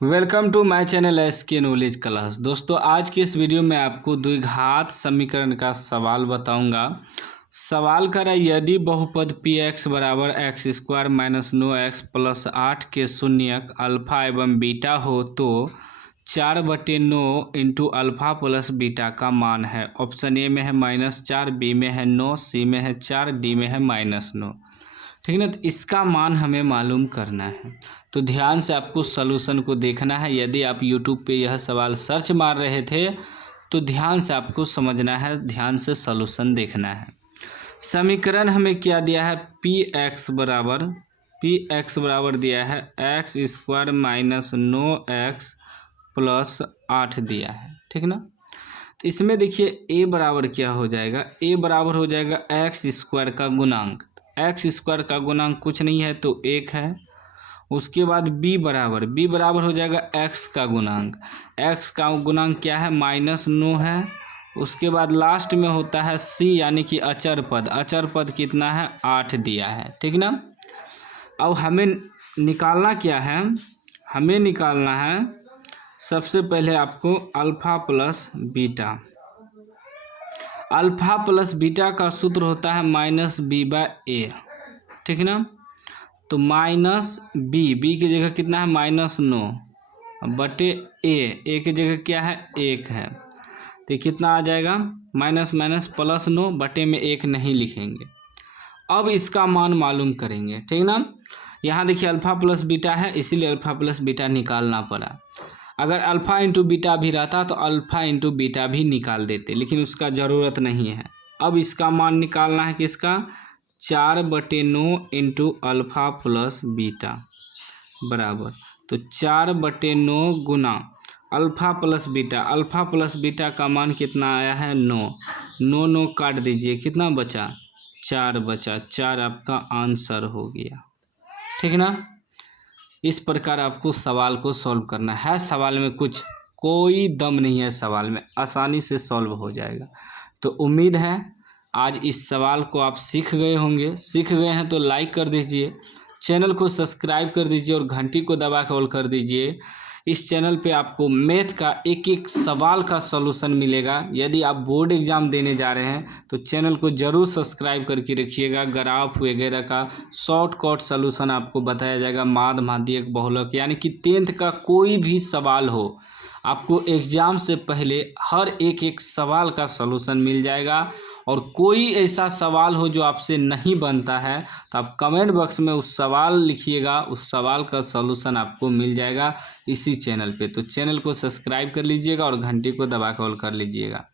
Welcome to my channel SK knowledge class. दोस्तों, आज के इस वीडियो में आपको द्विघात समीकरण का सवाल बताऊंगा। सवाल कर रहा है, यदि बहुपद px बराबर x square minus 9x plus 8 के शून्यक अल्फा एवं बीटा हो तो 4/9 इंटू अल्फा प्लस बीटा का मान है। ऑप्शन ए में है -4, बी में है 9, सी में है 4, डी में है -9। ठीक है ना। तो इसका मान हमें मालूम करना है, तो ध्यान से आपको सॉल्यूशन को देखना है। यदि आप यूट्यूब पे यह सवाल सर्च मार रहे थे तो ध्यान से आपको समझना है, ध्यान से सॉल्यूशन देखना है। समीकरण हमें क्या दिया है, px बराबर दिया है x square minus 9x plus 8 दिया है। ठीक ना। तो इसमें देखिए a बराबर क्या हो जाएगा, a बराबर हो जाएगा एक्स स्क्वायर का गुणांक। एक्स स्क्वायर का गुणांक कुछ नहीं है तो 1 है। उसके बाद b बराबर हो जाएगा x का गुणांक। x का गुणांक क्या है, -9 है। उसके बाद लास्ट में होता है c यानी कि अचर पद कितना है, 8 दिया है। ठीक ना। अब हमें निकालना क्या है, हमें निकालना है सबसे पहले आपको अल्फा प्लस बीटा का सूत्र होता है -b/a। ठीक ना। तो -b की जगह कितना है, -9 बटे a की जगह क्या है, 1 है। तो कितना आ जाएगा, -+9 बटे में 1 नहीं लिखेंगे। अब इसका मान मालूम करेंगे। ठीक ना। यहाँ देखिए अल्फा प्लस बीटा है, इसीलिए अल्फा प्लस बीटा निकालना पड़ा। अगर अल्फ़ा इंटू बीटा भी रहता तो अल्फ़ा इंटू बीटा भी निकाल देते, लेकिन उसका ज़रूरत नहीं है। अब इसका मान निकालना है किसका, 4/9 इंटू अल्फ़ा प्लस बीटा बराबर, तो 4/9 गुना अल्फ़ा प्लस बीटा का मान कितना आया है, 9 काट दीजिए, कितना बचा, 4 बचा। 4 आपका आंसर हो गया। ठीक ना। इस प्रकार आपको सवाल को सॉल्व करना है। सवाल में कोई दम नहीं है, सवाल में आसानी से सॉल्व हो जाएगा। तो उम्मीद है आज इस सवाल को आप सीख गए होंगे। सीख गए हैं तो लाइक कर दीजिए, चैनल को सब्सक्राइब कर दीजिए और घंटी को दबा के ऑल कर दीजिए। इस चैनल पे आपको मैथ का एक एक सवाल का सॉल्यूशन मिलेगा। यदि आप बोर्ड एग्ज़ाम देने जा रहे हैं तो चैनल को ज़रूर सब्सक्राइब करके रखिएगा। ग्राफ वगैरह का शॉर्टकट सॉल्यूशन आपको बताया जाएगा। माध्य माध्यिक बहुलक यानी कि 10th का कोई भी सवाल हो, आपको एग्ज़ाम से पहले हर एक सवाल का सॉल्यूशन मिल जाएगा। और कोई ऐसा सवाल हो जो आपसे नहीं बनता है तो आप कमेंट बॉक्स में उस सवाल लिखिएगा, उस सवाल का सॉल्यूशन आपको मिल जाएगा इसी चैनल पे। तो चैनल को सब्सक्राइब कर लीजिएगा और घंटी को दबा कर ऑल कर लीजिएगा।